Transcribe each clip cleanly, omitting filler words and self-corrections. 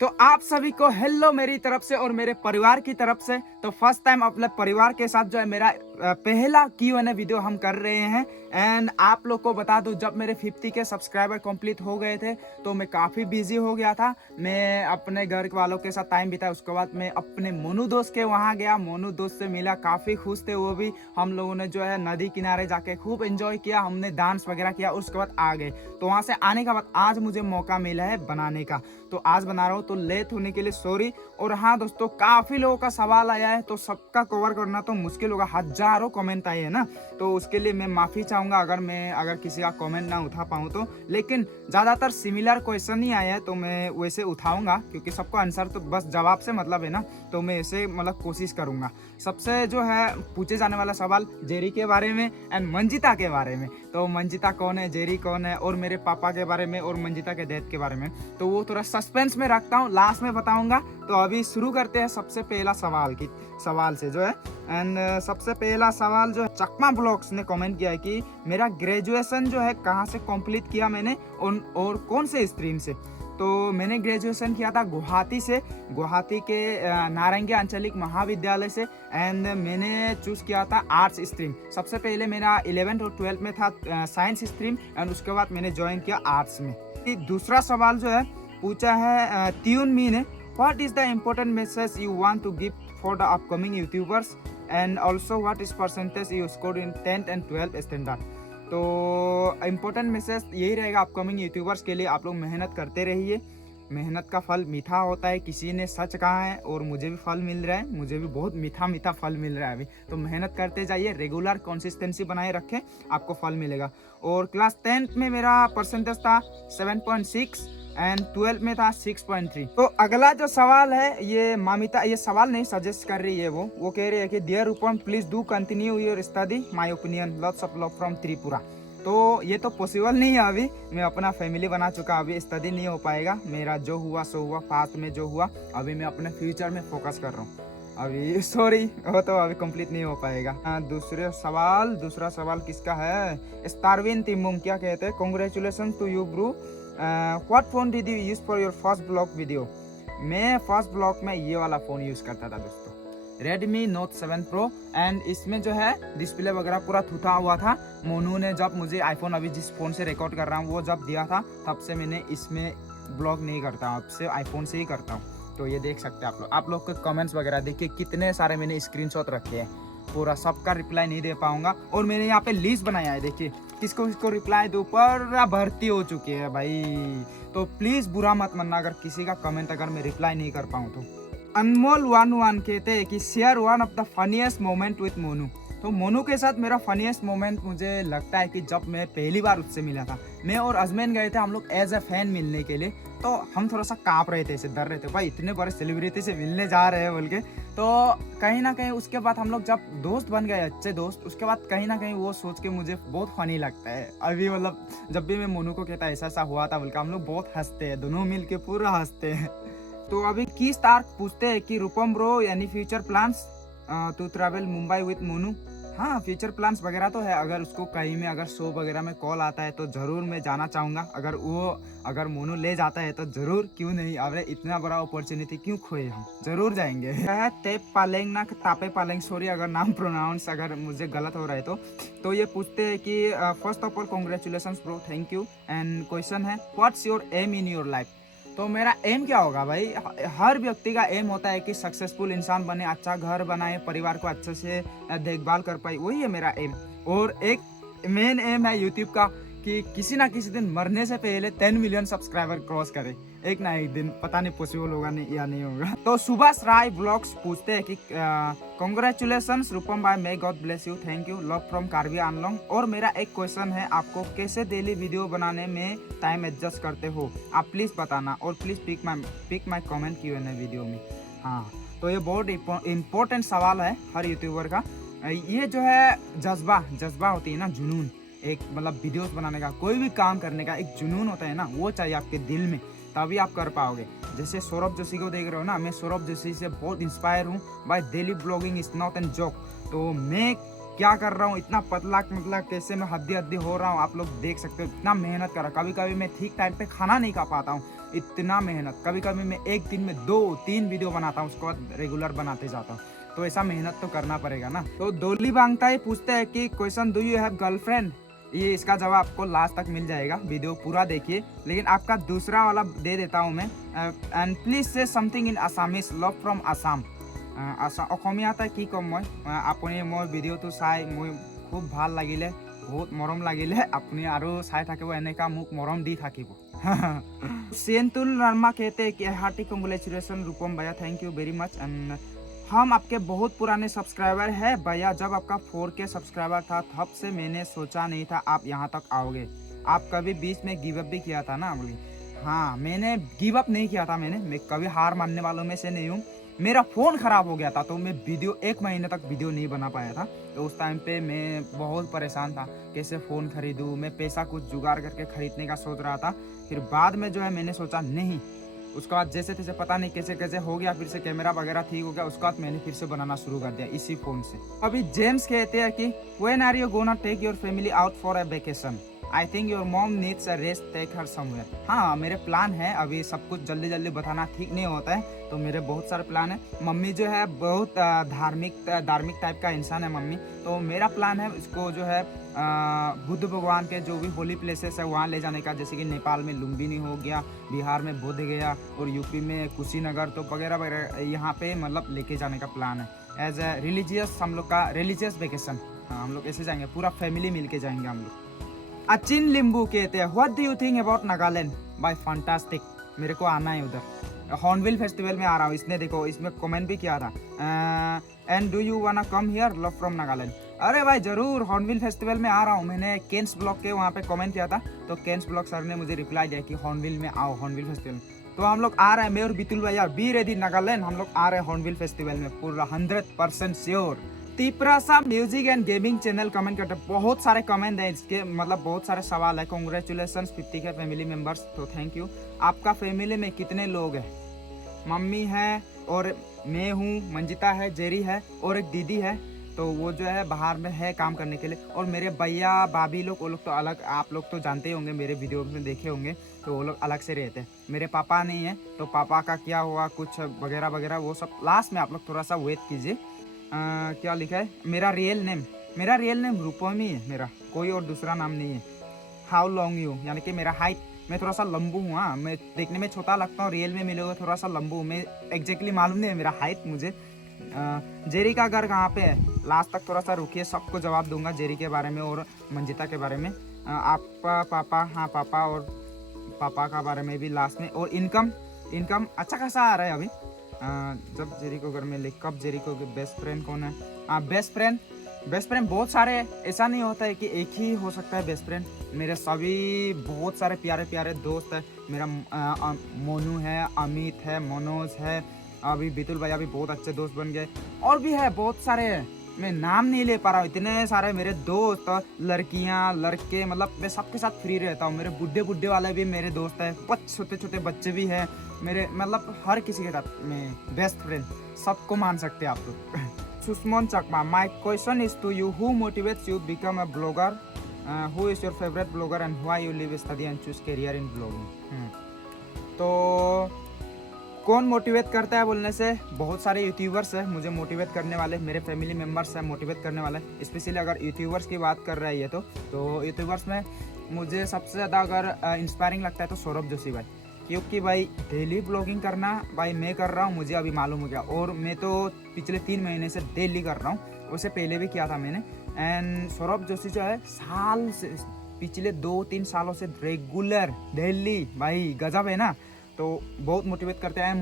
तो आप सभी को हेलो मेरी तरफ से और मेरे परिवार की तरफ से। तो फर्स्ट टाइम अपने परिवार के साथ जो है मेरा पहला Q&A वीडियो हम कर रहे हैं। एंड आप लोग को बता दूं, जब मेरे 50 के सब्सक्राइबर कंप्लीट हो गए थे तो मैं काफ़ी बिजी हो गया था। मैं अपने घर वालों के साथ टाइम बिताया। उसके बाद मैं अपने मोनू दोस्त के वहाँ गया, मोनू दोस्त से मिला, काफ़ी खुश थे वो भी। हम लोगों ने जो है नदी किनारे जाके खूब एंजॉय किया, हमने डांस वगैरह किया। उसके बाद आ गए। तो वहाँ से आने के बाद आज मुझे मौका मिला है बनाने का, तो आज बना रहा हूँ। तो लेट होने के लिए सॉरी। और हाँ दोस्तों, काफ़ी लोगों का सवाल आया है तो सबका कवर करना तो मुश्किल होगा, हजारों कमेंट आए हैं ना। तो उसके लिए मैं माफ़ी चाहूँगा अगर किसी का कमेंट ना उठा पाऊँ तो। लेकिन ज़्यादातर सिमिलर क्वेश्चन ही आया है तो मैं वैसे उठाऊँगा, क्योंकि सबको आंसर तो बस जवाब से मतलब है ना। तो मैं ऐसे मतलब कोशिश करूँगा। सबसे जो है पूछे जाने वाला सवाल जेरी के बारे में एंड मंजिता के बारे में। तो मंजिता कौन है, जेरी कौन है, और मेरे पापा के बारे में और मंजिता के डेथ के बारे में। तो वो थोड़ा सस्पेंस में रखता हूँ, लास्ट में बताऊंगा। तो अभी शुरू करते हैं सबसे पहला सवाल से जो है। एंड सबसे पहला सवाल जो है, चकमा ब्लॉग्स ने कमेंट किया है कि मेरा ग्रेजुएशन जो है कहाँ से कंप्लीट किया मैंने और कौन से स्ट्रीम से। तो मैंने ग्रेजुएशन किया था गुवाहाटी से, गुवाहाटी के नारंगी आंचलिक महाविद्यालय से। एंड मैंने चूज़ किया था आर्ट्स स्ट्रीम। सबसे पहले मेरा 11th और 12th में था साइंस स्ट्रीम, एंड उसके बाद मैंने ज्वाइन किया आर्ट्स में। दूसरा सवाल जो है पूछा है त्यून मी ने, what is the important message you want to give for the upcoming YouTubers and also what is percentage you score in 10th and 12th standard. तो इम्पोर्टेंट मैसेज यही रहेगा अपकमिंग यूट्यूबर्स के लिए, आप लोग मेहनत करते रहिए। मेहनत का फल मीठा होता है, किसी ने सच कहा है और मुझे भी फल मिल रहा है, मुझे भी बहुत मीठा मीठा फल मिल रहा है अभी। तो मेहनत करते जाइए, रेगुलर कंसिस्टेंसी बनाए रखें, आपको फल मिलेगा। और क्लास 10th में मेरा परसेंटेज था 7.6 एंड 12 में था 6.3। तो अगला जो सवाल है, ये मामिता, ये सवाल नहीं सजेस्ट कर रही है, वो कह रही है कि dear Rupam please do continue your study, my opinion, lots of love from Tripura. तो ये तो पॉसिबल नहीं है, अभी मैं अपना फैमिली बना चुका, अभी स्टडी नहीं हो पाएगा मेरा। जो हुआ सो हुआ, पास्ट में जो हुआ। अभी मैं अपने फ्यूचर में फोकस कर रहा हूँ अभी, सॉरी वो तो अभी कंप्लीट नहीं हो पाएगा। दूसरा सवाल किसका है, स्टारविन तिमुंग क्या कहते हैं, congratulation to you bro, what phone did you use for your first blog video. मैं फर्स्ट ब्लॉग में ये वाला फ़ोन यूज़ करता था दोस्तों, Redmi Note 7 Pro। एंड इसमें जो है डिस्प्ले वगैरह पूरा टूटा हुआ था। मोनू ने जब मुझे आईफोन, अभी जिस फ़ोन से रिकॉर्ड कर रहा हूँ, वो जब दिया था, तब से मैंने इसमें ब्लॉग नहीं करता हूँ, अब से आईफोन से ही करता हूँ। तो ये देख सकते हैं आप लोग के कमेंट्स वगैरह देखिए, कितने सारे मैंने स्क्रीनशॉट रखे हैं। पूरा सबका रिप्लाई नहीं दे पाऊंगा। और मैंने यहाँ पे लिस्ट बनाया है, देखिए किसको रिप्लाई दो, पर भर्ती हो चुकी है भाई। तो प्लीज़ बुरा मत मानना अगर किसी का कमेंट अगर मैं रिप्लाई नहीं कर पाऊँ तो। अनमोल 11 कहते हैं कि share one of the funniest moment with Monu. तो मोनू के साथ मेरा फनीएस्ट मोमेंट मुझे लगता है कि जब मैं पहली बार उससे मिला था, मैं और अजमैन गए थे हम लोग एज ए फैन मिलने के लिए। तो हम थोड़ा सा काँप रहे थे, ऐसे डर रहे थे, भाई इतने बड़े सेलिब्रिटी से मिलने जा रहे हैं बोल के। तो कहीं ना कहीं उसके बाद हम लोग जब दोस्त बन गए, अच्छे दोस्त, उसके बाद कहीं ना कहीं वो सोच के मुझे बहुत फनी लगता है अभी। मतलब जब भी मैं मोनू को कहता ऐसा ऐसा हुआ था बोल के, हम लोग बहुत हंसते हैं, दोनों मिल के पूरा हंसते हैं। तो अभी की स्टार पूछते हैं कि रूपम ब्रो यानी future plans to travel Mumbai with Monu. हाँ, फ्यूचर प्लान्स वगैरह तो है। अगर उसको कहीं में अगर शो वगैरह में कॉल आता है तो ज़रूर मैं जाना चाहूँगा। अगर मोनू ले जाता है तो ज़रूर, क्यों नहीं। अरे इतना बड़ा अपॉर्चुनिटी क्यों खोए, हम ज़रूर जाएंगे। तेप पालेंग ना तापे पालेंग, सॉरी अगर नाम प्रोनाउंस अगर मुझे गलत हो रहा है तो ये पूछते हैं कि first of all congratulation bro, thank you. And question है what's your aim in your life. तो मेरा एम क्या होगा भाई, हर व्यक्ति का एम होता है कि सक्सेसफुल इंसान बने, अच्छा घर बनाए, परिवार को अच्छे से देखभाल कर पाए, वही है मेरा एम। और एक मेन एम है यूट्यूब का कि किसी ना किसी दिन मरने से पहले 10 मिलियन सब्सक्राइबर क्रॉस करे, एक ना एक दिन, पता नहीं पॉसिबल होगा नहीं या नहीं होगा। तो सुभाष राय ब्लॉग्स पूछते हैं कि कॉन्ग्रेचुलेसन रूपम भाई, may God bless you, thank you, love from Karbi Anglong. और मेरा एक क्वेश्चन है आपको, कैसे डेली वीडियो बनाने में टाइम एडजस्ट करते हो, आप प्लीज़ बताना। और please pick my comment Q&A video में। हाँ, तो ये बहुत इम्पोर्टेंट सवाल है हर यूट्यूबर का। ये जो है जज्बा होती है ना, जुनून, एक मतलब वीडियोस बनाने का, कोई भी काम करने का एक जुनून होता है ना, वो चाहिए आपके दिल में, तभी आप कर पाओगे। जैसे सौरभ जोशी को देख रहे हो ना, मैं सौरभ जोशी से बहुत इंस्पायर हूँ भाई। Daily blogging is not an joke. तो मैं क्या कर रहा हूँ, इतना पतला, मतलब कैसे मैं हद्दी हो रहा हूँ, आप लोग देख सकते हो। इतना मेहनत कर रहा हूँ, कभी कभी मैं ठीक टाइम पे खाना नहीं खा पाता हूँ। इतना मेहनत, कभी कभी मैं एक दिन में 2-3 वीडियो बनाता हूँ, उसके बाद रेगुलर बनाते जाता हूँ। तो ऐसा मेहनत तो करना पड़ेगा ना। तो डोली बांगता पूछते हैं कि question, do you have girlfriend? ये इसका जवाब आपको लास्ट तक मिल जाएगा, वीडियो पूरा देखिए। लेकिन आपका दूसरा वाला दे देता हूँ मैं। एंड प्लीज से something in Assamese, love from Assam. অসমীয়াতে কি ক'ম মই, আপুনি মোৰ ভিডিঅ'টো চাই মই খুব ভাল লাগিলে, বহুত মৰম লাগিলে। আপুনি আৰু চাই থাকিব, এনেকা মোক মৰম দি থাকিব। सेंतुल वर्मा कहते हैं कि हार्टी कंग्रेचुलेसन रूपम भैया, thank you very much. And हम आपके बहुत पुराने सब्सक्राइबर हैं भैया, जब आपका 4K सब्सक्राइबर था तब से मैंने सोचा नहीं था आप यहाँ तक आओगे। आप कभी बीच में गिव अप भी किया था ना? बोली हाँ, मैंने गिव अप नहीं किया था, मैं कभी हार मानने वालों में से नहीं हूँ। मेरा फ़ोन ख़राब हो गया था तो मैं वीडियो 1 महीने तक वीडियो नहीं बना पाया था। तो उस टाइम पे मैं बहुत परेशान था, कैसे फ़ोन ख़रीदूँ, मैं पैसा कुछ जुगाड़ करके ख़रीदने का सोच रहा था। फिर बाद में जो है मैंने सोचा नहीं, उसके बाद जैसे तैसे पता नहीं कैसे कैसे हो गया, फिर से कैमरा वगैरह ठीक हो गया, उसके बाद मैंने फिर से बनाना शुरू कर दिया इसी फ़ोन से। अभी जेम्स कहते हैं कि when are you gonna take your family out for a vacation? I think your mom needs a rest, take her somewhere. हाँ, मेरे प्लान है, अभी सब कुछ जल्दी जल्दी बताना ठीक नहीं होता है, तो मेरे बहुत सारे प्लान है। मम्मी जो है बहुत धार्मिक टाइप का इंसान है मम्मी, तो मेरा प्लान है इसको जो है बुद्ध भगवान के जो भी होली प्लेसेस है वहाँ ले जाने का। जैसे कि नेपाल में लुम्बिनी हो गया, बिहार में बोध गया, और यूपी में कुशीनगर, तो वगैरह वगैरह यहाँ पे मतलब लेके जाने का प्लान है। एज ए रिलीजियस, हम लोग का रिलीजियस वेकेशन। हाँ, हम लोग ऐसे जाएंगे, पूरा फैमिली मिल के जाएंगे हम लोग। अचिन लिम्बू कहते हैं what do you think about Nagaland? By fantastic, मेरे को आना है उधर। हॉर्नबिल फेस्टिवल में आ रहा हूँ, इसने देखो इसमें कमेंट भी किया था, and do you wanna come here, love from Nagaland. अरे भाई जरूर, हॉर्नबिल फेस्टिवल में आ रहा हूँ। मैंने केन्स ब्लॉग के वहाँ पे कमेंट किया था, तो केन्स ब्लॉग सर ने मुझे रिप्लाई दिया कि हॉर्नबिल में आओ, हॉर्नबिल फेस्टिवल। तो हम लोग आ रहे हैं, मैं और बितुल भैया, बी रेडी नागालैंड, हम लोग आ रहे हैं हॉर्नबिल फेस्टिवल में, पूरा 100% sure. Tiprasa music and gaming channel comment करते हैं, बहुत सारे कमेंट हैं इसके, मतलब बहुत सारे सवाल है। कॉन्ग्रेचुलेसन 50 के फैमिली मेंबर्स, तो थैंक यू। आपका फैमिली में कितने लोग हैं? मम्मी है और मैं हूँ, मंजिता है, जेरी है और एक दीदी है, तो वो जो है बाहर में है काम करने के लिए। और मेरे भैया भाभी लोग, वो लोग तो अलग, आप लोग तो जानते ही होंगे, मेरे वीडियो में देखे होंगे, तो वो लोग अलग से रहते हैं। मेरे पापा नहीं है, तो पापा का क्या हुआ कुछ वगैरह वगैरह वो सब लास्ट में आप लोग थोड़ा सा वेट कीजिए। क्या लिखा है? मेरा रियल नेम रूपम ही है, मेरा कोई और दूसरा नाम नहीं है। हाउ लॉन्ग यू, यानी कि मेरा हाइट, मैं थोड़ा सा लंबू हूँ। हाँ, मैं देखने में छोटा लगता हूँ, रियल में मिलोगे थोड़ा सा लंबू हूँ। मैं एग्जैक्टली मालूम नहीं है मेरा हाइट मुझे। जेरी का घर कहाँ पे है? लास्ट तक थोड़ा सा रुकिए, सबको जवाब दूंगा जेरी के बारे में और मंजिता के बारे में। आपका पापा, हाँ पापा, और पापा का बारे में भी लास्ट में। और इनकम अच्छा खासा आ रहा है अभी। जब जेरी को घर में ले, कब जेरी को बेस्ट फ्रेंड कौन है? हाँ, बेस्ट फ्रेंड बहुत सारे हैं, ऐसा नहीं होता है कि एक ही हो सकता है बेस्ट फ्रेंड। मेरे सभी बहुत सारे प्यारे प्यारे दोस्त हैं। मेरा मोनू है, अमित है, मनोज है, अभी बितुल भैया भी बहुत अच्छे दोस्त बन गए, और भी है बहुत सारे हैं, मैं नाम नहीं ले पा रहा हूँ। इतने सारे मेरे दोस्त, लड़कियाँ लड़के, मतलब मैं सबके साथ फ्री रहता हूँ। मेरे बुड्ढे वाले भी मेरे दोस्त हैं, बहुत छोटे छोटे बच्चे भी हैं मेरे, मतलब हर किसी के साथ मैं बेस्ट फ्रेंड, सबको मान सकते हैं आप लोग। Sushman Chakma, my question is to you, who motivates you become a blogger, who is your favourite blogger and why you leave study and choose career in blogging? तो कौन मोटिवेट करता है बोलने से, बहुत सारे यूट्यूबर्स हैं मुझे मोटिवेट करने वाले, मेरे फैमिली मेम्बर्स हैं मोटिवेट करने वाले। स्पेशली अगर यूट्यूबर्स की बात कर रही है तो यूट्यूबर्स में मुझे सबसे ज़्यादा अगर इंस्पायरिंग लगता है तो सौरभ जोशी भाई, क्योंकि भाई डेली ब्लॉगिंग करना भाई मैं कर रहा हूँ, मुझे अभी मालूम हो गया, और मैं तो पिछले 3 महीने से डेली कर रहा हूँ, उससे पहले भी किया था मैंने। एंड सौरभ जोशी जो है साल से, पिछले 2-3 सालों से रेगुलर डेली, भाई गजब है ना, तो बहुत मोटिवेट करते हैं।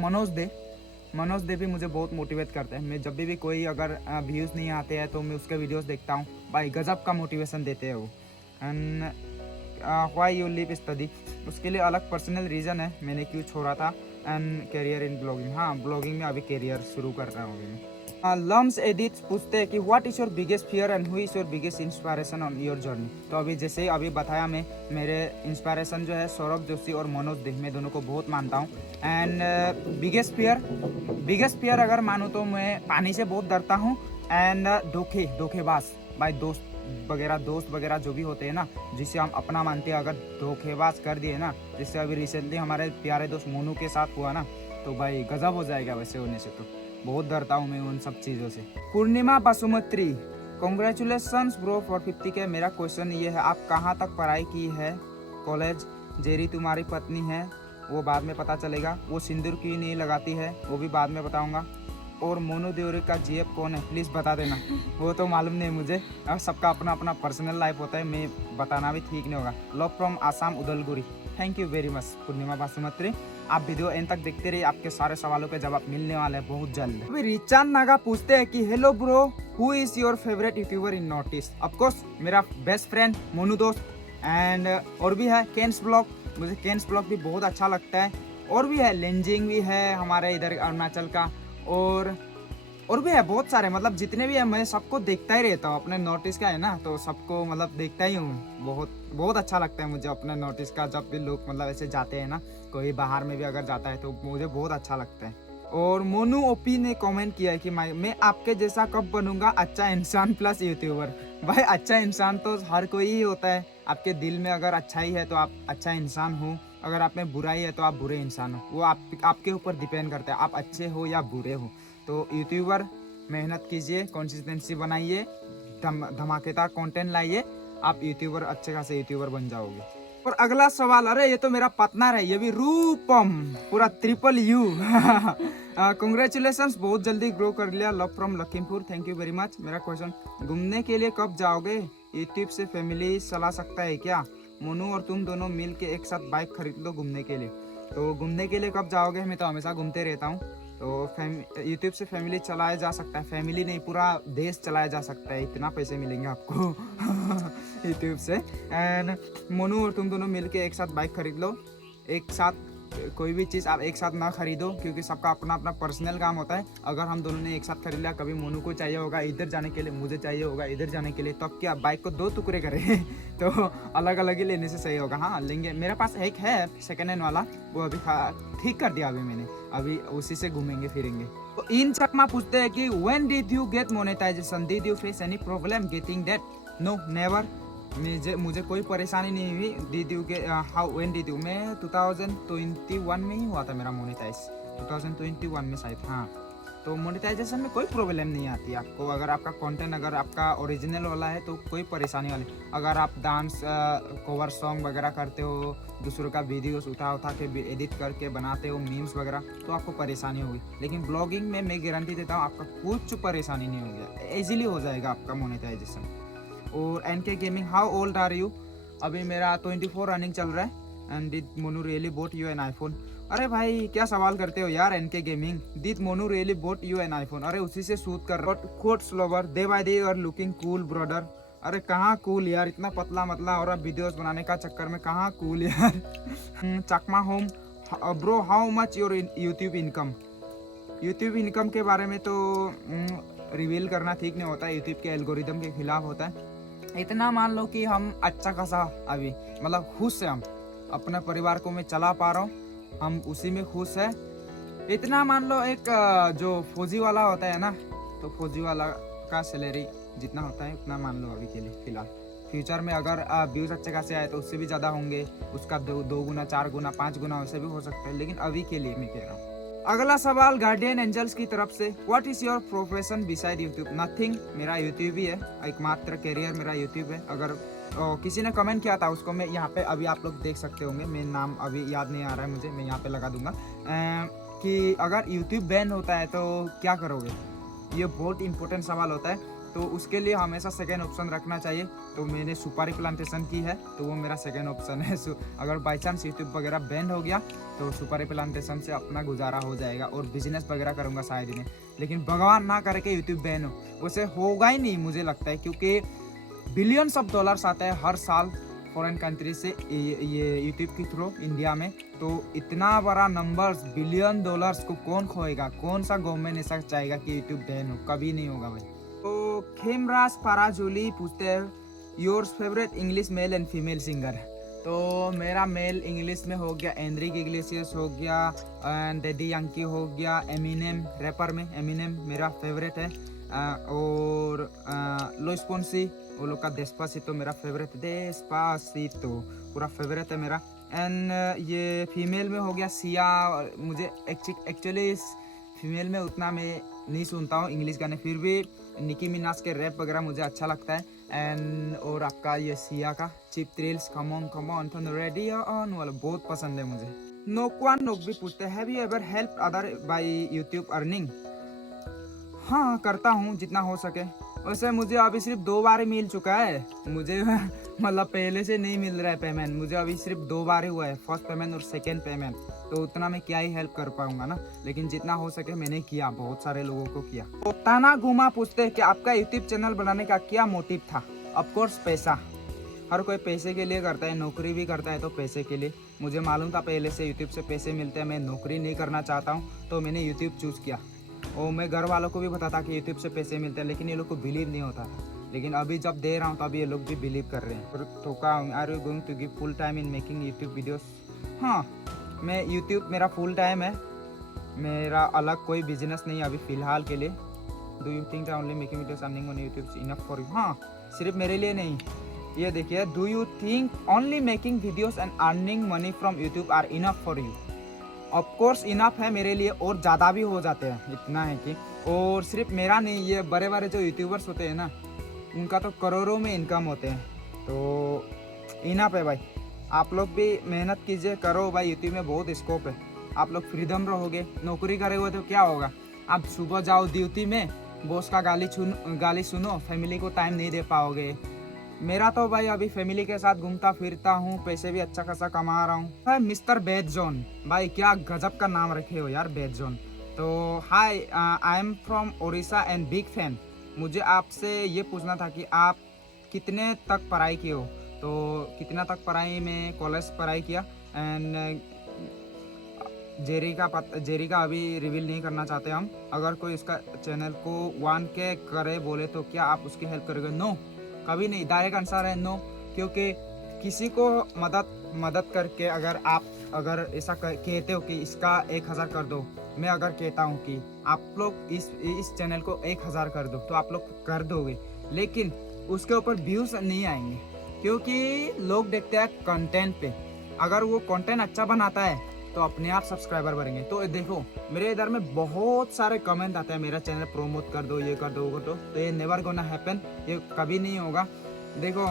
मनोज दे भी मुझे बहुत मोटिवेट करते हैं। मैं जब भी कोई अगर व्यूज़ नहीं आते हैं तो मैं उसके वीडियोस देखता हूँ, भाई गजब का मोटिवेशन देते हैं वो। And why you leave study, उसके लिए अलग पर्सनल रीज़न है मैंने क्यों छोड़ा था। एंड करियर इन ब्लॉगिंग, हाँ ब्लॉगिंग में अभी करियर शुरू कर रहा हूँ मैं। लम्स एडिट पूछते हैं कि what is your biggest fear and who is your biggest inspiration on your journey? तो अभी जैसे अभी बताया मैं, मेरे इंस्पायरेशन जो है सौरभ जोशी और मनोज दे, मैं दोनों को बहुत मानता हूँ। एंड बिगेस्ट फियर अगर मानूँ तो मैं पानी से बहुत डरता हूँ। एंड धोखेबाज भाई, वगैरह दोस्त वगैरह जो भी होते हैं ना, जिसे हम अपना मानते हैं, अगर धोखेबाज कर दिए ना, जैसे अभी रिसेंटली हमारे प्यारे दोस्त मोनू के साथ हुआ ना, तो भाई गजब हो जाएगा वैसे होने से। तो बहुत डरता हूँ मैं उन सब चीज़ों से। पूर्णिमा बासुमत्री, कॉन्ग्रेचुलेसन्स ब्रो फॉर 50 के। मेरा क्वेश्चन ये है, आप कहाँ तक पढ़ाई की है? कॉलेज। जेरी तुम्हारी पत्नी है, वो बाद में पता चलेगा। वो सिंदूर क्यों नहीं लगाती है, वो भी बाद में बताऊंगा। और मोनू देवरी का जीएफ कौन है, प्लीज़ बता देना। वो तो मालूम नहीं मुझे, सबका अपना अपना पर्सनल लाइफ होता है, मैं बताना भी ठीक नहीं होगा। Love from Assam Udalguri. Thank you very much Purnima Basumatary. आप वीडियो एंड तक देखते रहिए, आपके सारे सवालों के जवाब मिलने वाले हैं बहुत जल्द। अभी रिचान नागा पूछते हैं कि hello bro, who is your favourite YouTuber in north east? Of course मेरा बेस्ट फ्रेंड मोनू दोस्त, एंड और भी है केन्स ब्लॉग, मुझे केन्स ब्लॉग भी बहुत अच्छा लगता है। और भी है लेंजिंग भी है हमारे इधर अरुणाचल का, और भी है बहुत सारे, मतलब जितने भी है मैं सबको देखता ही रहता हूँ। अपने नॉर्थ ईस्ट का है ना, तो सबको मतलब देखता ही हूँ। बहुत बहुत अच्छा लगता है मुझे अपने नॉर्थ ईस्ट का, जब भी लोग मतलब ऐसे जाते हैं ना, कोई बाहर में भी अगर जाता है तो मुझे बहुत अच्छा लगता है। और मोनू ओपी ने कमेंट किया है कि मैं आपके जैसा कब बनूंगा अच्छा इंसान प्लस यूट्यूबर। भाई अच्छा इंसान तो हर कोई ही होता है। आपके दिल में अगर अच्छाई है तो आप अच्छा इंसान हो, अगर आप में बुराई है तो आप बुरे इंसान हो। वो आपके ऊपर डिपेंड करता है, आप अच्छे हो या बुरे हो। तो यूट्यूबर मेहनत कीजिए, कंसिस्टेंसी बनाइए, धमाकेदार कंटेंट लाइए, आप यूट्यूबर अच्छे खासे यूट्यूबर बन जाओगे। और अगला सवाल, अरे ये तो मेरा पार्टनर है, ये भी रूपम, पूरा ट्रिपल यू। कॉन्ग्रेचुलेसन्स, बहुत जल्दी ग्रो कर लिया। Love from Lakhimpur, thank you very much. मेरा क्वेश्चन, घूमने के लिए कब जाओगे? यूट्यूब से फैमिली चला सकता है क्या? मोनू और तुम दोनों मिल के एक साथ बाइक खरीद लो घूमने के लिए। तो घूमने के लिए कब जाओगे? मैं तो हमेशा घूमते रहता हूँ। तो यूट्यूब से फैमिली चलाया जा सकता है, फैमिली नहीं पूरा देश चलाया जा सकता है, इतना पैसे मिलेंगे आपको यूट्यूब से। एंड मोनू और तुम दोनों मिलके एक साथ बाइक खरीद लो। एक साथ कोई भी चीज़ आप एक साथ ना खरीदो, क्योंकि सबका अपना अपना पर्सनल काम होता है। अगर हम दोनों ने एक साथ खरीद लिया, कभी मोनू को चाहिए होगा इधर जाने के लिए, मुझे चाहिए होगा इधर जाने के लिए, तो अब क्या बाइक को दो टुकड़े करें तो अलग अलग ही लेने से सही होगा। हाँ लेंगे, मेरे पास एक है सेकेंड हैंड वाला, वो अभी ठीक कर दिया अभी मैंने, अभी उसी से घूमेंगे फिरेंगे। तो इन चकमा पूछते हैं कि when did you get monetization, did you face any problem getting that? No never, मुझे कोई परेशानी नहीं हुई। Did you get, how when did you, मैं 2021 में ही हुआ था मेरा मोनेटाइज, 2021 में शायद। हाँ तो मोनेटाइजेशन में कोई प्रॉब्लम नहीं आती आपको। अगर आपका कंटेंट अगर आपका ओरिजिनल वाला है तो कोई परेशानी वाली। अगर आप डांस कवर सॉन्ग वगैरह करते हो, दूसरों का वीडियोस उठा के एडिट करके बनाते हो मीम्स वगैरह, तो आपको परेशानी होगी। लेकिन ब्लॉगिंग में मैं गारंटी देता हूँ आपका कुछ परेशानी नहीं होगी, ईजिली हो जाएगा आपका मोनेटाइजेशन। और NK gaming, how old are you? अभी मेरा 24 रनिंग चल रहा है। And did Monu really bought you an iPhone? अरे भाई क्या सवाल करते हो यार NK gaming, did Monu really bought you an iPhone? अरे उसी से शूट कर रहा हूँ। Quotes lover, day by day you are looking cool brother. अरे कहाँ कूल यार, इतना पतला मतला और अब वीडियोस बनाने का चक्कर में कहाँ कूल यार। Chakma home bro, how much your YouTube income? YouTube income के बारे में तो रिवील करना ठीक नहीं होता, यूट्यूब के एल्गोरिदम के खिलाफ होता है। इतना मान लो कि हम अच्छा खासा अभी मतलब खुश है, हम अपने परिवार को मैं चला पा रहा हूँ, हम उसी में खुश है। इतना मान लो एक जो फौजी वाला होता है ना, तो फौजी वाला का सैलरी जितना होता है उतना मान लो अभी के लिए फिलहाल। फ्यूचर में अगर व्यूज़ अच्छे खासे आए तो उससे भी ज़्यादा होंगे, उसका 2 गुना 4 गुना 5 गुना वैसे भी हो सकता है, लेकिन अभी के लिए मैं कह रहा हूँ। अगला सवाल गार्डियन एंजल्स की तरफ से, what is your profession beside YouTube? Nothing, मेरा यूट्यूब ही है, एकमात्र करियर मेरा यूट्यूब है। अगर किसी ने कमेंट किया था उसको मैं यहाँ पे अभी आप लोग देख सकते होंगे, मैं नाम अभी याद नहीं आ रहा है मुझे, मैं यहाँ पे लगा दूंगा कि अगर यूट्यूब बैन होता है तो क्या करोगे? ये बहुत इंपॉर्टेंट सवाल होता है, तो उसके लिए हमेशा सेकेंड ऑप्शन रखना चाहिए। तो मैंने सुपारी प्लांटेशन की है, तो वो मेरा सेकेंड ऑप्शन है। अगर बाई चांस यूट्यूब वगैरह बैन हो गया तो सुपारी प्लांटेशन से अपना गुजारा हो जाएगा और बिजनेस वगैरह करूँगा शायद में। लेकिन भगवान ना करे कि यूट्यूब बैन हो, वैसे होगा ही नहीं मुझे लगता है, क्योंकि बिलियंस ऑफ डॉलर्स आता है हर साल फॉरेन कंट्री से ये यूट्यूब के थ्रू इंडिया में। तो इतना बड़ा नंबर्स बिलियन डॉलर्स को कौन खोएगा? कौन सा गवर्नमेंट ऐसा चाहेगा कि यूट्यूब बैन हो? कभी नहीं होगा भाई। तो खेमराज पाराजूली पूछते हैं yours favourite English male and female singer? तो मेरा मेल इंग्लिश में हो गया एंड्रिक इग्लेसियस हो गया, डैडी यंकी हो गया, एमिनेम रैपर में एमिनेम मेरा फेवरेट है, और लोइस पोंसी वो लोग का डेस्पासितो मेरा फेवरेट, डेस्पासितो पूरा फेवरेट है मेरा। एंड ये फीमेल में हो गया सिया। मुझे एक्चुअली इस फीमेल में उतना मैं नहीं सुनता हूँ इंग्लिश गाने, फिर भी निकी मिनाज के रैप वगैरह मुझे अच्छा लगता है। एंड और आपका ये सिया का चीप थ्रिल्स, कम ऑन तो रेडियो ऑन वाला बहुत पसंद है मुझे। नोकवान नोक भी पूछते हैं, have you ever help other by YouTube earning? हाँ, करता हूँ जितना हो सके। वैसे मुझे अभी सिर्फ 2 बार ही मिल चुका है मुझे मतलब पहले से नहीं मिल रहा है पेमेंट, मुझे अभी सिर्फ 2 बार ही हुआ है, फर्स्ट पेमेंट और सेकंड पेमेंट। तो उतना मैं क्या ही हेल्प कर पाऊंगा ना, लेकिन जितना हो सके मैंने किया, बहुत सारे लोगों को किया। तो ताना घुमा पूछते हैं कि आपका यूट्यूब चैनल बनाने का क्या मोटिव था? ऑफकोर्स पैसा। हर कोई पैसे के लिए करता है, नौकरी भी करता है तो पैसे के लिए। मुझे मालूम था पहले से यूट्यूब से पैसे मिलते हैं, मैं नौकरी नहीं करना चाहता हूँ, तो मैंने यूट्यूब चूज़ किया। और मैं घर वालों को भी बताता कि यूट्यूब से पैसे मिलते हैं, लेकिन ये लोग को बिलीव नहीं होता था। लेकिन अभी जब दे रहा हूँ तो अभी ये लोग भी बिलीव कर रहे हैं। तो क्या, are you going to give full time in making YouTube videos? हाँ, मैं यूट्यूब मेरा फुल टाइम है, मेरा अलग कोई बिजनेस नहीं अभी फ़िलहाल के लिए। Do you think only making videos earning money YouTube enough for you? हाँ, सिर्फ मेरे लिए नहीं। ये देखिए, do you think only making videos and earning money from YouTube are enough for you? Of course enough है मेरे लिए, और ज़्यादा भी हो जाते हैं, इतना है कि। और सिर्फ मेरा नहीं, ये बड़े बड़े जो यूट्यूबर्स होते हैं ना, उनका तो करोड़ों में इनकम होते हैं। तो इनफ है भाई, आप लोग भी मेहनत कीजिए, करो भाई, यूट्यूब में बहुत स्कोप है। आप लोग फ्रीडम रहोगे, नौकरी करे हुए तो क्या होगा, आप सुबह जाओ ड्यूटी में, बॉस का गाली सुनो, फैमिली को टाइम नहीं दे पाओगे। मेरा तो भाई अभी फैमिली के साथ घूमता फिरता हूँ, पैसे भी अच्छा खासा कमा रहा हूँ। मिस्टर बेद जोन, भाई क्या गजब का नाम रखे हो यार, बेद जोन। तो hi, I am from Orissa and big fan. मुझे आपसे ये पूछना था कि आप कितने तक पढ़ाई किए हो? तो कितना तक पढ़ाई में कॉलेज पढ़ाई किया। एंड जेरी का अभी रिवील नहीं करना चाहते हम। अगर कोई इसका चैनल को 1K करे बोले तो क्या आप उसकी हेल्प करोगे? नो, कभी नहीं। डायरेक्ट आंसर है नो, क्योंकि किसी को मदद करके अगर ऐसा कहते हो कि इसका 1000 कर दो, मैं अगर कहता हूँ कि आप लोग इस चैनल को 1000 कर दो, तो आप लोग कर दोगे, लेकिन उसके ऊपर व्यूज नहीं आएंगे, क्योंकि लोग देखते हैं कंटेंट पे। अगर वो कंटेंट अच्छा बनाता है तो अपने आप सब्सक्राइबर बढ़ेंगे। तो देखो, मेरे इधर में बहुत सारे कमेंट आते हैं, मेरा चैनल प्रमोट कर दो, ये कर दो, वो कर दो। तो ये नेवर गोना हैपन, ये कभी नहीं होगा। देखो,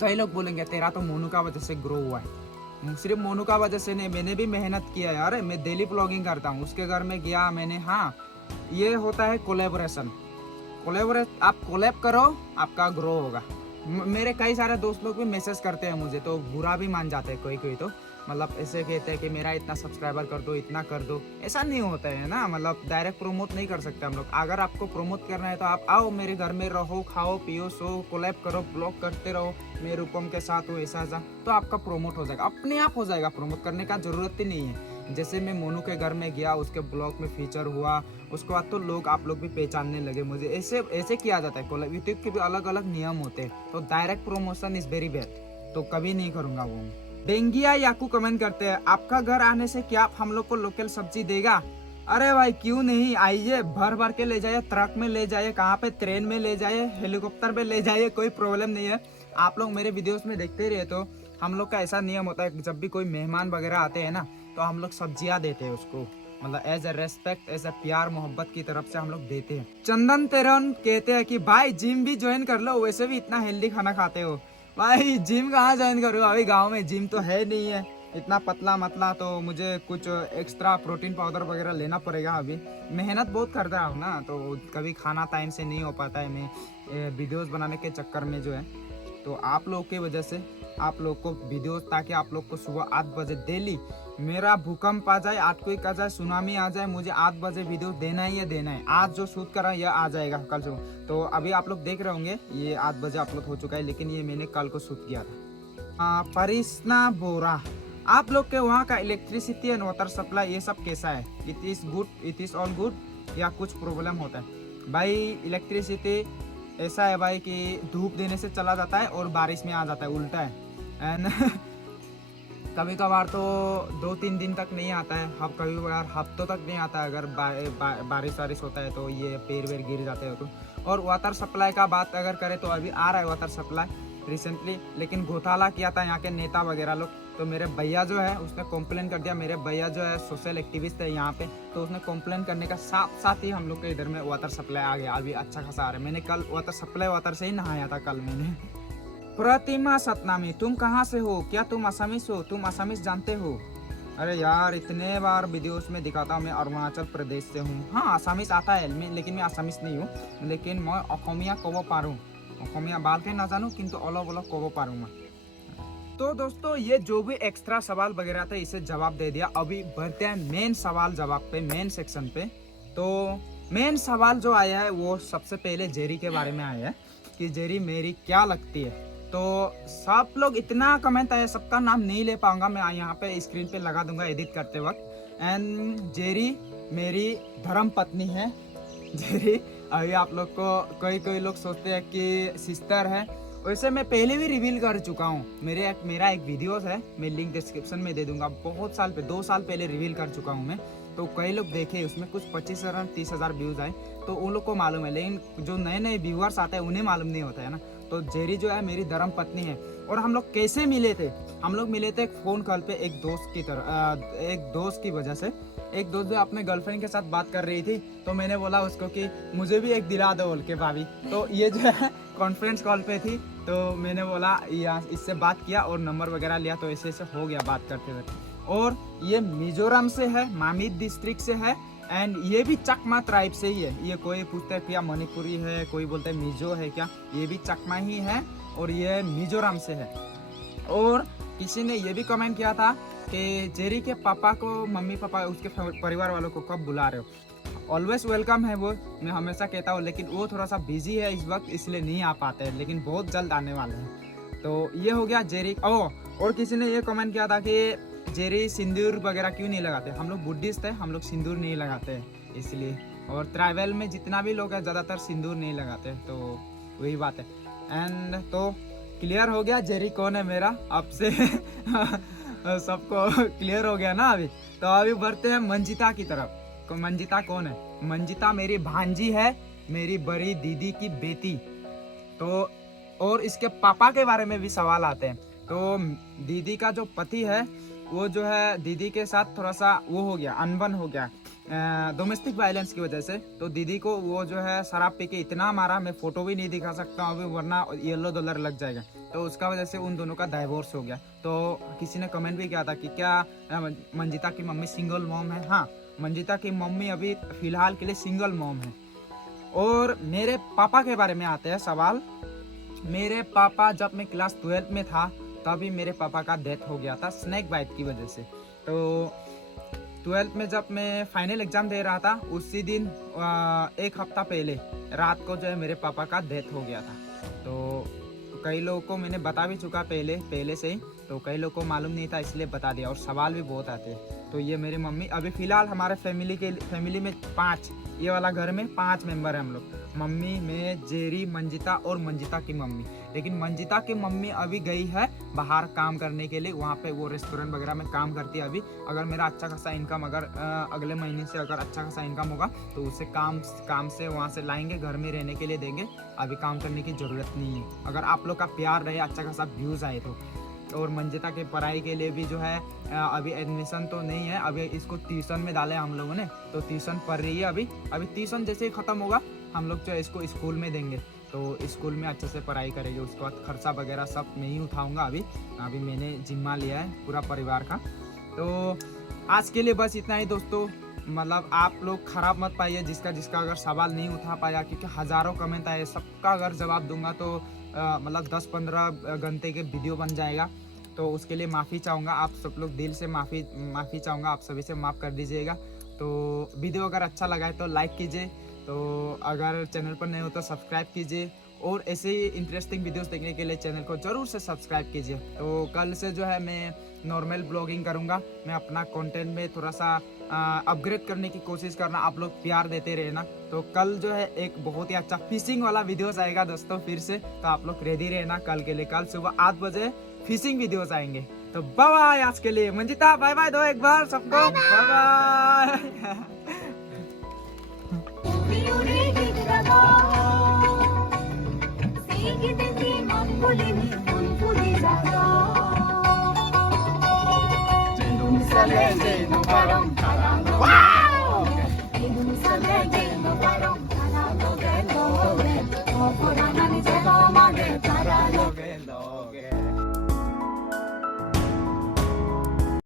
कई लोग बोलेंगे तेरा तो मोनू का वजह से ग्रो हुआ है। सिर्फ मोनू का वजह से नहीं, मैंने भी मेहनत किया है यार। मैं डेली ब्लॉगिंग करता हूँ, उसके घर में गया मैंने। हाँ, ये होता है कोलेबोरेशन। आप कोलैब करो, आपका ग्रो होगा। मेरे कई सारे दोस्त लोग भी मैसेज करते हैं मुझे, तो बुरा भी मान जाते हैं कोई तो, मतलब ऐसे कहते हैं कि मेरा इतना सब्सक्राइबर कर दो, इतना कर दो। ऐसा नहीं होता है ना, मतलब डायरेक्ट प्रमोट नहीं कर सकते हम लोग। अगर आपको प्रमोट करना है तो आप आओ मेरे घर में, रहो, खाओ पियो, सो, कोलैब करो, ब्लॉग करते रहो, मैं रूपम के साथ हो, ऐसा तो आपका प्रमोट हो जाएगा, अपने आप हो जाएगा। प्रमोट करने का जरूरत ही नहीं है। जैसे मैं मोनू के घर में गया, उसके ब्लॉग में फीचर हुआ, उसके बाद तो आप लोग भी पहचानने लगे मुझे। ऐसे किया जाता है। यूट्यूब के भी अलग अलग नियम होते हैं, तो direct promotion is very bad, तो कभी नहीं करूँगा वो। डेंगिया याकू कमेंट करते हैं, आपका घर आने से क्या आप हम लोग को लोकल सब्जी देगा? अरे भाई क्यों नहीं, आइए, भर भर के ले जाइए, ट्रक में ले जाइए, कहाँ पे ट्रेन में ले जाइए, हेलीकॉप्टर में ले जाइए, कोई प्रॉब्लम नहीं है। आप लोग मेरे वीडियोस में देखते रहे, तो हम लोग का ऐसा नियम होता है, जब भी कोई मेहमान वगैरह आते हैं ना, तो हम लोग सब्जियाँ देते हैं उसको, मतलब as a respect, as a प्यार मोहब्बत की तरफ से हम लोग देते हैं। चंदन तेरन कहते हैं कि भाई जिम भी ज्वाइन कर लो, वैसे भी इतना हेल्दी खाना खाते हो। भाई जिम कहाँ ज्वाइन करूँ, अभी गांव में जिम तो है नहीं है, इतना पतला मतला, तो मुझे कुछ एक्स्ट्रा प्रोटीन पाउडर वगैरह लेना पड़ेगा। अभी मेहनत बहुत करता हूँ ना, तो कभी खाना टाइम से नहीं हो पाता है, मैं वीडियोस बनाने के चक्कर में जो है। तो आप लोग की वजह से आप लोग को वीडियोस, ताकि आप लोग को सुबह 8 बजे डेली, मेरा भूकंप आ जाए, अर्थक्वेक आ जाए, सुनामी आ जाए, मुझे 8 बजे वीडियो देना ही है। आज जो शूट कर रहा है यह आ जाएगा कल से। तो अभी आप लोग देख रहे होंगे ये 8 बजे अपलोड हो चुका है, लेकिन ये मैंने कल को शूट किया था। परिस्ना बोरा, आप लोग के वहाँ का इलेक्ट्रिसिटी एंड वाटर सप्लाई ये सब कैसा है? It is good, it is all good, या कुछ प्रॉब्लम होता है? भाई इलेक्ट्रिसिटी ऐसा है भाई कि धूप देने से चला जाता है और बारिश में आ जाता है, उल्टा है। एंड कभी कभार तो 2-3 दिन तक नहीं आता है, अब कभी कभार हफ्तों तक नहीं आता है। अगर बारिश वारिश होता है तो ये पेड़ वेड़ गिर जाते हो तो। और वाटर सप्लाई का बात अगर करें तो अभी आ रहा है वाटर सप्लाई रिसेंटली, लेकिन घोटाला किया था यहाँ के नेता वगैरह लोग। तो मेरे भैया जो है उसने कंप्लेन कर दिया। मेरे भैया जो है सोशल एक्टिविस्ट है यहाँ पे, तो उसने कंप्लेन करने का साथ साथ ही हम लोग के इधर में वाटर सप्लाई आ गया। अभी अच्छा खासा आ रहा है। मैंने कल वाटर सप्लाई वाटर से ही नहाया था कल मैंने। प्रतिमा सतनामी, तुम कहाँ से हो? क्या तुम असमीस हो? तुम असमीस जानते हो? अरे यार इतने बार वीडियोस में दिखाता हूँ मैं अरुणाचल प्रदेश से हूँ। हाँ असमीस आता है लेकिन मैं असमीस नहीं हूँ, लेकिन मैं अखमिया कब पारूँ, अखमिया बाल के ना जानूँ किंतु अलग अलग कब पारूँ मैं। तो दोस्तों ये जो भी एक्स्ट्रा सवाल वगैरह था इसे जवाब दे दिया। अभी बढ़ते हैं मेन सवाल जवाब पे, मेन सेक्शन पे। तो मेन सवाल जो आया है वो सबसे पहले जेरी के बारे में आया है कि जेरी मेरी क्या लगती है। तो सब लोग इतना कमेंट आया, सबका नाम नहीं ले पाऊंगा मैं, यहाँ पे स्क्रीन पे लगा दूंगा एडिट करते वक्त। एंड जेरी मेरी धर्म पत्नी है। जेरी अभी आप लोग को कोई लोग सोचते हैं कि सिस्टर है, वैसे मैं पहले भी रिवील कर चुका हूँ। मेरा एक वीडियो है, मैं लिंक डिस्क्रिप्शन में दे दूंगा। बहुत साल पे 2 साल पहले रिवील कर चुका हूँ मैं। तो कई लोग देखे, उसमें कुछ 25,000-30,000 व्यूज आए, तो उन लोग को मालूम है। लेकिन जो नए नए व्यूअर्स आते हैं उन्हें मालूम नहीं होता है ना। तो जेरी जो है मेरी धर्म पत्नी है। और हम लोग कैसे मिले थे? हम लोग मिले थे एक फ़ोन कॉल पे एक दोस्त की वजह से। एक दोस्त जो अपने गर्लफ्रेंड के साथ बात कर रही थी, तो मैंने बोला उसको कि मुझे भी एक दिला दो बोल के भाभी। तो ये जो है कॉन्फ्रेंस कॉल पे थी, तो मैंने बोला इससे बात किया और नंबर वगैरह लिया, तो ऐसे ऐसे हो गया बात करते हुए। और ये मिजोरम से है, मामित डिस्ट्रिक्ट से है। एंड ये भी चकमा ट्राइब से ही है। ये कोई पूछता है क्या मणिपुरी है, कोई बोलता है मिजो है क्या, ये भी चकमा ही है और ये मिजोरम से है। और किसी ने ये भी कमेंट किया था कि जेरी के पापा को, मम्मी पापा उसके परिवार वालों को कब बुला रहे हो? ऑलवेज वेलकम है वो, मैं हमेशा कहता हूँ, लेकिन वो थोड़ा सा बिजी है इस वक्त इसलिए नहीं आ पाते हैं, लेकिन बहुत जल्द आने वाले हैं। तो ये हो गया जेरी। और किसी ने ये कमेंट किया था कि जेरी सिंदूर वगैरह क्यों नहीं लगाते? हम लोग बुद्धिस्ट है, हम लोग सिंदूर नहीं लगाते हैं इसलिए। और ट्राइबल में जितना भी लोग हैं ज़्यादातर सिंदूर नहीं लगाते, तो वही बात है। एंड तो क्लियर हो गया जेरी कौन है मेरा अब से। सबको क्लियर हो गया ना अभी। तो अभी बढ़ते हैं मंजिता की तरफ। मंजिता कौन है? मंजिता मेरी भांजी है, मेरी बड़ी दीदी की बेटी। तो और इसके पापा के बारे में भी सवाल आते हैं। तो दीदी का जो पति है वो जो है दीदी के साथ थोड़ा सा वो हो गया, अनबन हो गया डोमेस्टिक वायलेंस की वजह से। तो दीदी को वो जो है शराब पी के इतना मारा, मैं फोटो भी नहीं दिखा सकता हूँ अभी वरना येलो डॉलर लग जाएगा। तो उसका वजह से उन दोनों का डाइवोर्स हो गया। तो किसी ने कमेंट भी किया था कि क्या मंजिता की मम्मी सिंगल मॉम है? हाँ, मंजिता की मम्मी अभी फिलहाल के लिए सिंगल मॉम है। और मेरे पापा के बारे में आते हैं सवाल। मेरे पापा जब मैं क्लास 12 में था तभी मेरे पापा का डेथ हो गया था स्नेक बाइट की वजह से। तो 12th में जब मैं फाइनल एग्जाम दे रहा था उसी दिन 1 हफ्ता पहले रात को जो है मेरे पापा का डेथ हो गया था। तो कई लोगों को मैंने बता भी चुका पहले से ही, तो कई लोगों को मालूम नहीं था इसलिए बता दिया। और सवाल भी बहुत आते हैं। तो ये मेरी मम्मी, अभी फ़िलहाल हमारे फैमिली में 5, ये वाला घर में 5 मेंबर हैं हम लोग। मम्मी, मैं, जेरी, मंजिता और मंजिता की मम्मी। लेकिन मंजिता की मम्मी अभी गई है बाहर काम करने के लिए, वहाँ पे वो रेस्टोरेंट वगैरह में काम करती है अभी। अगर मेरा अच्छा खासा इनकम, अगर अगले महीने से अगर अच्छा खासा इनकम होगा तो उसे काम से वहाँ से लाएंगे, घर में रहने के लिए देंगे। अभी काम करने की ज़रूरत नहीं है, अगर आप लोग का प्यार रहे, अच्छा खासा व्यूज़ आए तो। और मंजिता के पढ़ाई के लिए भी जो है अभी एडमिशन तो नहीं है, अभी इसको ट्यूशन में डाले हम लोगों ने, तो ट्यूशन पढ़ रही है अभी। ट्यूशन जैसे ही ख़त्म होगा हम लोग जो है इसको स्कूल में देंगे, तो स्कूल में अच्छे से पढ़ाई करेगी। उसके बाद खर्चा वगैरह सब मैं ही उठाऊँगा। अभी मैंने जिम्मा लिया है पूरा परिवार का। तो आज के लिए बस इतना ही दोस्तों। मतलब आप लोग ख़राब मत पाइए जिसका अगर सवाल नहीं उठा पाया, क्योंकि हज़ारों कमेंट आए, सबका अगर जवाब दूंगा तो मतलब 10-15 घंटे के वीडियो बन जाएगा। तो उसके लिए माफ़ी चाहूँगा, आप सब लोग दिल से माफ़ी चाहूँगा, आप सभी से माफ़ कर दीजिएगा। तो वीडियो अगर अच्छा लगा है तो लाइक कीजिए, तो अगर चैनल पर नए हो तो सब्सक्राइब कीजिए, और ऐसे ही इंटरेस्टिंग वीडियोस देखने के लिए चैनल को ज़रूर से सब्सक्राइब कीजिए। तो कल से जो है मैं नॉर्मल ब्लॉगिंग करूँगा, मैं अपना कंटेंट में थोड़ा सा अपग्रेड करने की कोशिश करना, आप लोग प्यार देते रहना। तो कल जो है एक बहुत ही अच्छा फिशिंग वाला वीडियोस आएगा दोस्तों फिर से, तो आप लोग रेडी रहना कल के लिए। कल सुबह 8 बजे फिशिंग वीडियोस आएंगे। तो बाय बाय आज के लिए। मंजिता बाय बाय दो एक बार सबको, bye bye. Salele no parang